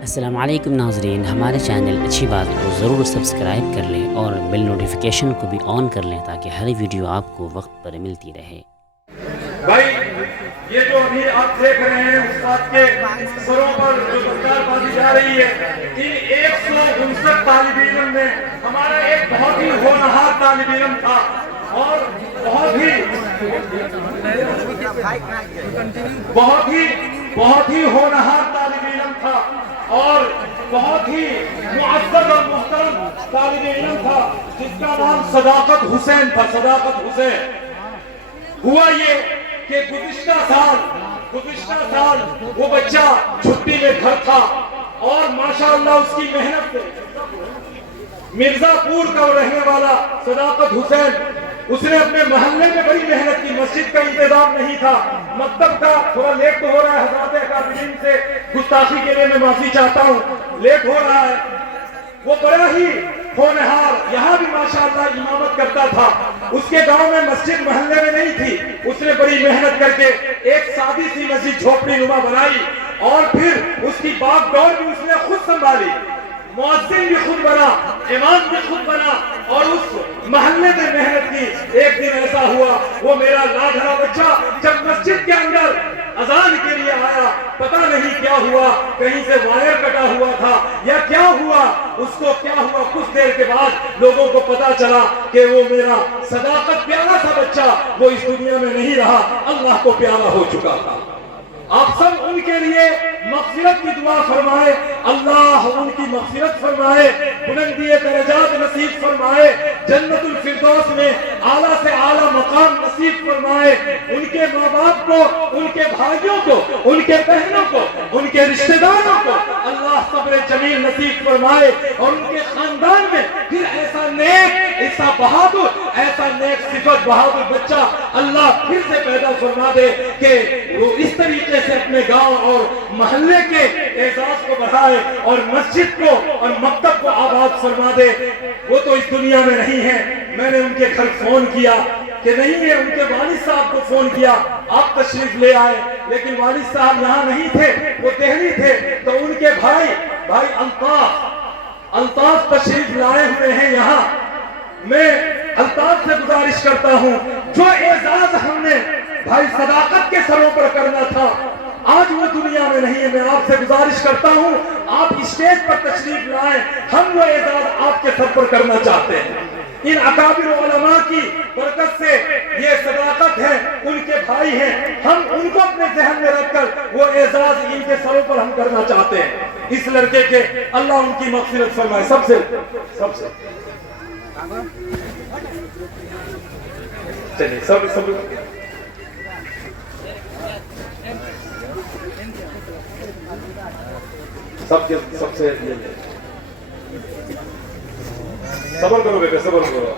السلام علیکم ناظرین، ہمارے چینل اچھی بات کو ضرور سبسکرائب کر لیں اور بیل نوٹیفیکیشن کو بھی آن کر لیں تاکہ ہر ویڈیو آپ کو وقت پر ملتی رہے۔ بھائی یہ جو ابھی آپ دیکھ رہے ہیں استاد کے سروں پر جو دستار بازی جا رہی ہے، ان 159 طالب علم میں ہمارا ایک بہت ہی ہونہار طالب علم تھا اور بہت ہی ہونہار طالب علم تھا اور بہت ہی معزز اور محترم طالب علم تھا جس کا نام صداقت حسین تھا۔ صداقت حسین ہوا یہ کہ گزشتہ سال وہ بچہ چھٹی میں گھر تھا اور ماشاءاللہ اس کی محنت مرزا پور کا رہنے والا صداقت حسین، اس نے اپنے محلے میں بڑی محنت کی۔ مسجد کا انتظام نہیں تھا، مکتب کا تھوڑا لیٹ تو ہو رہا ہے، حضرات اکابرین سے گستاخی کے لیے میں معافی چاہتا ہوں، لیٹ ہو رہا ہے۔ وہ بڑا ہی ہونہار یہاں بھی ماشاءاللہ امامت کرتا تھا۔ اس کے گاؤں میں مسجد محلے میں نہیں تھی، اس نے بڑی محنت کر کے ایک سادی سی مسجد جھوپڑی نما بنائی اور پھر اس کی باغ ڈور بھی اس نے خود سنبھالی، مؤذن بھی خود بنا، امام بھی خود بنا اور اس محلے میں محنت کی۔ ایک دن ایسا ہوا، وہ میرا لاڈلا بچہ جب مسجد کے اندر اذان کے لیے آیا، پتہ نہیں کیا ہوا، کہیں سے وائر کٹا ہوا تھا یا کیا ہوا، اس کو کیا ہوا، کچھ دیر کے بعد لوگوں کو پتہ چلا کہ وہ میرا صداقت پیارا سا بچہ وہ اس دنیا میں نہیں رہا، اللہ کو پیارا ہو چکا تھا۔ آپ سب ان کے لیے مغفرت کی دعا فرمائے، اللہ ان کی مغفرت فرمائے، بلندی درجات نصیب فرمائے، جنت الفردوس میں اعلیٰ سے اعلیٰ مقام نصیب فرمائے، ان کے ماں باپ کو، ان کے بھائیوں کو، ان کے بہنوں کو، ان کے رشتہ داروں کو اللہ صبر جمیل نصیب فرمائے اور ان کے خاندان میں پھر ایسا نیک، ایسا بہادر، ایسا نیک صفت بہادر بچہ اللہ پھر سے پیدا فرما دے کہ وہ اس طریقے سے اپنے گاؤں اور محلے کے اعزاز کو بڑھائے اور مسجد کو اور مکتب کو آباد فرما دے۔ وہ تو اس دنیا میں نہیں ہے، میں نے ان کے گھر فون کیا کہ نہیں ہے، ان کے والد صاحب کو فون کیا، آپ تشریف لے آئے، لیکن والد صاحب یہاں نہیں تھے، وہ دہلی تھے، تو ان کے بھائی الطاف تشریف لائے ہوئے ہیں یہاں۔ میں الطاف سے گزارش کرتا ہوں، جو اعزاز ہم نے بھائی صداقت کے سروں پر کرنا تھا آج وہ دنیا میں نہیں ہے، میں آپ سے گزارش کرتا ہوں آپ اسٹیج پر تشریف لائیں، ہم وہ اعزاز آپ کے سر پر کرنا چاہتے ہیں۔ ان اکابر علماء کی برکت سے یہ صداقت ہے، ان کے بھائی ہیں، ہم ان کو اپنے ذہن میں رکھ کر وہ اعزاز ان کے سروں پر ہم کرنا چاہتے ہیں۔ اس لڑکے کے اللہ ان کی مغفرت فرمائے۔ سب سے چلیے سب سے صبر کرو بیٹے، صبر کرو۔